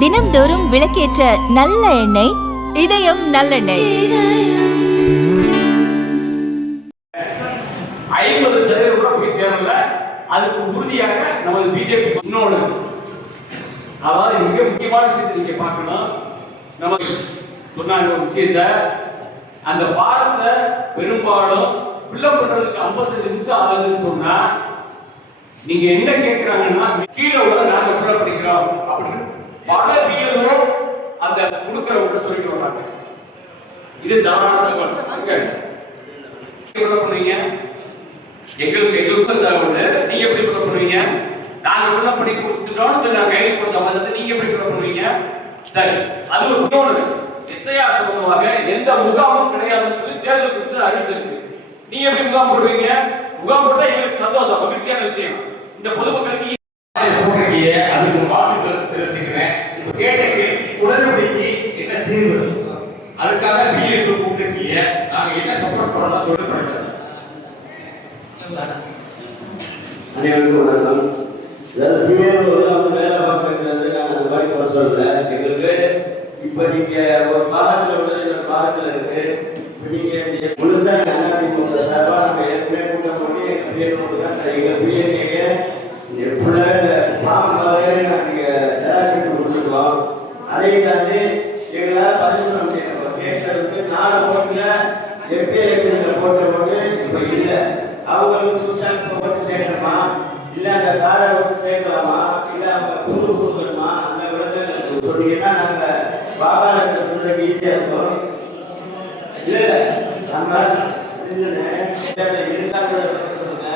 தினம்தோறும் விளக்கேற்ற நல்ல எண்ணெய் இதயம் நல்லெண்ணெய். ஐம்பது சதவீதம் கூட போய் சேரல. அதுக்கு உறுதியாக நமது பிஜேபி இன்னொன்று அதாவது மிக முக்கியமான விஷயத்தை நீங்க பார்க்கணும். நம்ம சொன்னாங்க ஒரு விஷயத்த அந்த பாடத்தை பெரும்பாலும் ஃபில்லப் பண்றதுக்கு 55 நிமிஷம் ஆகுதுன்னு சொன்னா நீங்க என்ன கேட்கிறாங்கன்னா கீழே உள்ள நாங்க கூட படிக்கிறோம் அப்படின்னு பல பிஎல்ஓ அந்த கொடுக்கறவங்க சொல்லிட்டு வராங்க இது தவறான தகவல். பண்ணுவீங்க எங்களுக்கு எங்களுக்கு தேவை நீங்க எப்படி ஃபில்லப் பண்ணுவீங்க நாங்க உள்ள பண்ணி கொடுத்துட்டோம்னு சொல்லி நாங்க கையில் கொடுத்த சம்பந்தத்தை நீங்க எப்படி ஃபில்லப் பண்ணுவீங்க சரி. அது ஒரு இன்னொன்று எஸ்ஐஆர் சம்பந்தமாக எந்த முகாமும் கிடையாதுன்னு சொல்லி தேர்தல் குறிச்சு அறிவிச்சிருக்கு. நீங்க எப்படி முகாம் போடுவீங்க? முகாம் போட்டா எங்களுக்கு சந்தோஷம் மகிழ்ச்சியான விஷயம். இந்த பொதுமக்களுக்கு போட்டிருக்கீங்க அதுக்கு வாழ்த்துக்கள் தெரிவிச்சுக்கிறேன். இப்ப கேட்ட கேள்வி உடனடிக்கு என்ன தீர்வு? அதுக்காக பிஎஸ்ஓ கூப்பிட்டுருக்கீங்க. நாங்க என்ன சப்போர்ட் பண்ணலாம் சொல்லி பண்ணுங்க அனைவருக்கும் வணக்கம். அதாவது பிஏஓ வந்து வேலை பார்க்கறது நான் அந்த மாதிரி பண்ண சொல்லல. எங்களுக்கு இப்போ நீங்க ஒரு இன்னொரு பாகத்தில் இருக்கு. நீங்க முழுசா அதிமுக சார்பா நம்ம ஏற்கனவே கூட்டம் பண்ணி எங்க பிஏஓ தான் எங்க பிஏக்கு ஃபுல்லாக ஜெராக்ஸ் கொடுத்துருக்கோம் அதை தாண்டி எங்களால் பதில் சொல்ல முடியாது கேட்கறதுக்கு நாலு போட்டில் எம்பி போட்டு இல்லை அவங்களுக்கு புதுசாக சேர்க்கணுமா இல்லை அந்த காரை ஓட்டு சேர்க்கலாமா இல்லை அவங்க புது கொடுக்கணுமா அந்த விளக்கங்கள் சொன்னீங்கன்னா நாங்கள் சொல்றதுக்கு ஈஸியாக இருக்கும். இல்லை நாங்கள் இருக்காங்க சொல்லுங்க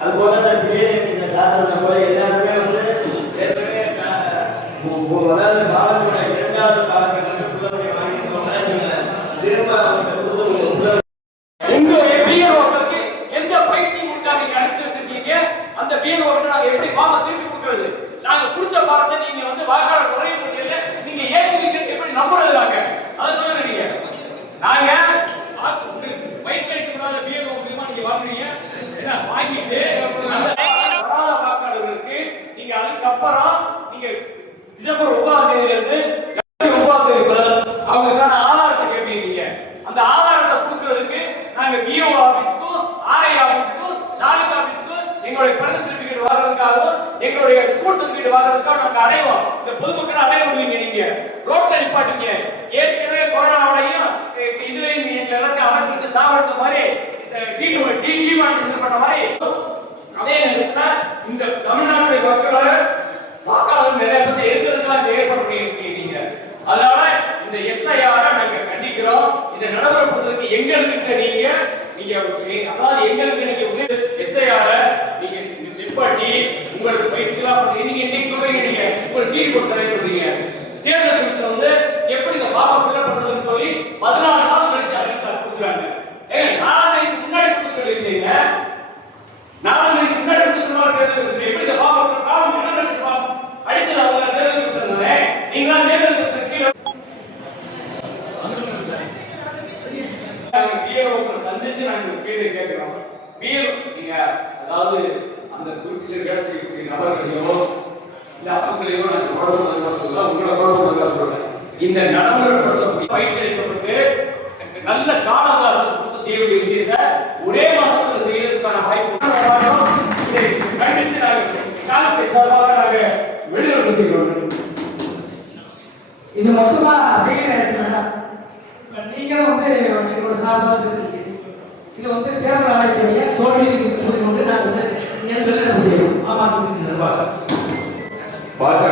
அது அந்த இந்த சாத்திரத்தை போல எல்லாருமே வந்து ஏற்கனவே அதாவது பாலத்தோட இரண்டாவது காலகட்டத்தில் எங்களுடைய பிறந்த சர்டிபிகேட் வாங்குறதுக்காகவும் எங்களுடைய ஸ்கூல் சர்டிபிகேட் வாங்குறதுக்காக நாங்க அடைவோம். இந்த பொதுமக்கள் அடைய முடியுங்க நீங்க. ரோட்ல நிப்பாட்டீங்க. ஏற்கனவே கொரோனாவோடையும் அஹ், இதுலயும் நீங்க எங்க எல்லாத்தையும் அலட்டிச்சு சாவடிச்ச மாதிரி பண்ண மாதிரி. அதே நேரத்தில் இந்த தமிழ்நாட்டுடைய மக்கள் வாக்காளர் நிறைய பத்தி எடுக்கிறதுக்கெல்லாம் ஏற்பாடு பண்ணியிருக்கீங்க. அதனால இந்த எஸ்ஐஆர நாங்க கண்டிக்கிறோம். இந்த நடைமுறைப்படுத்துறதுக்கு எங்க இருக்கு நீங்க நீங்க அதாவது எங்க இருக்க நீங்க எஸ்ஐஆர நீங்க நிப்பாட்டி உங்களுக்கு பயிற்சிலாம் பண்ணி நீங்க இன்னைக்கு சொல்றீங்க நீங்க ஒரு சொல்றீங்க தேர்தல் கமிஷன் வந்து எப்படி இந்த ஃபார்மை ஃபில் பண்றதுன்னு சொல்லி பதினாலு நாள் கழிச்சு அறிவித்தா கொடுக்குறாங்க ஏங்க முன்னாடி கொடுக்குற விஷயங்க நாளைக்கு முன்னாடி கொடுத்துருக்கோம் தேர்தல் கமிஷன் எப்படி இந்த ஃபார்ம் ஃபார்ம் என்ன கழிச்சு அடிச்சது அவங்க தேர்தல் கமிஷன் தானே நீங்க தேர்தல் கமிஷன் கீழே சந்திச்சு நாங்க கேள்வி கேட்கிறோம் நீங்க அதாவது அந்த குறிப்பிட்ட வேலை செய்யக்கூடிய நபர்களையோ இந்த அவங்களையோ நான் குறை சொன்னதுக்காக சொல்லல உங்களை குறை சொன்னதுக்காக சொல்றேன். இந்த நடைமுறைப்படுத்தக்கூடிய பயிற்சி அளிக்கப்பட்டு நல்ல கால அவகாசம் கொடுத்து செய்ய வேண்டிய விஷயத்தை ஒரே மாசத்துல செய்யறதுக்கான வாய்ப்பு இதை கண்டித்து நாங்கள் சார்பாக நாங்க வெளியுறவு செய்கிறோம். இது மொத்தமா அப்படியே மேடம். வந்து என்னோட சார்பாக பேசுறீங்க. இது வந்து தேர்தல் ஆணையத்துடைய தோல்வி வந்து நாங்கள் வந்து வெளிநடப்பு செய்யணும் ஆமாம் சார்பாக. Bota